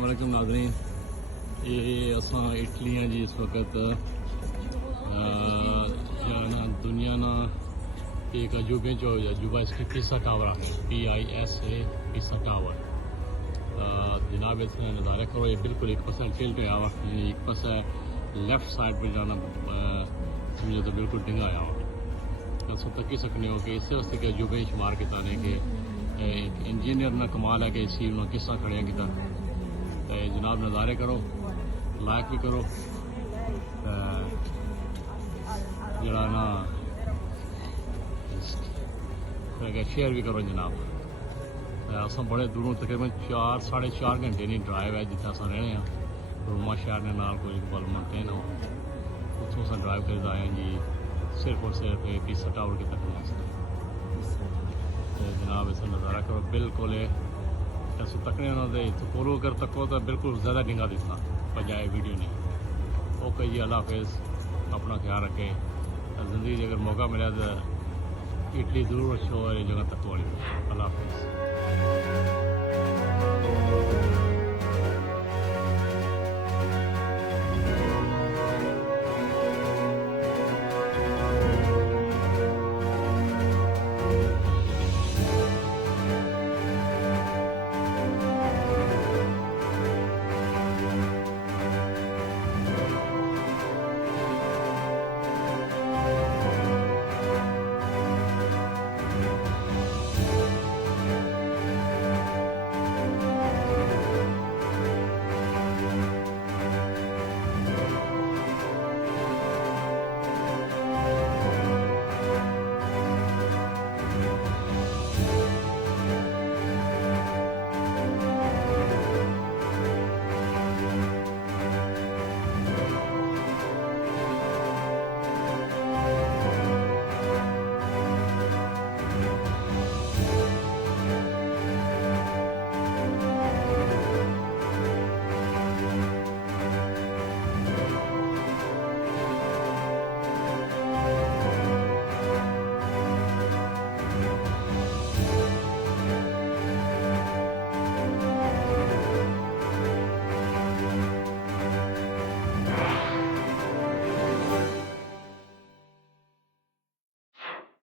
अस्सलाम वालेकुम नाज़रीन, ये असां इटली हैं जी इस वक्त दुनिया ना एक अजूबे जो अजूबा इसके पिसा टावर है, PISA पिसा टावर। जनाब इसने नज़ारा करो, ये बिल्कुल एक पासा टिल्ट है हुआ, एक पासा लेफ्ट साइड पर जाना समझो तो बिल्कुल डिंगा आया हुआ। अस तकी सकने हो कि इस वास्ते के अजूबे शुमार किता ने कि एक इंजीनियर ना कमाल है कि इसी उन्होंने किस्सा खड़िया किता। जनाब नज़ारे करो, लाइक भी करो, जरा ना शेयर भी करो जनाब। अस बड़े दूरों तकरीबन 4-4.5 घंटे की ड्राइव है जितना अस रहने रोमा शहर के नाल कोई माउंटेन हो, उतों अस ड्राइव कर आए हैं जी सिर्फ और सिर्फ पिसा टावर के तक जनाब। इस नज़ारा करो, बिल्कुल ऐसे तकने उन्होंने पूरा अगर तको तो बिल्कुल ज़्यादा डिंगा दिखता बजाए वीडियो नहीं। ओके जी, अल्लाह हाफिज़, अपना ख्याल रखे। ज़िंदगी अगर मौका मिला तो इटली ज़रूर अच्छो जगह तक वाली। अल्लाह हाफिज़।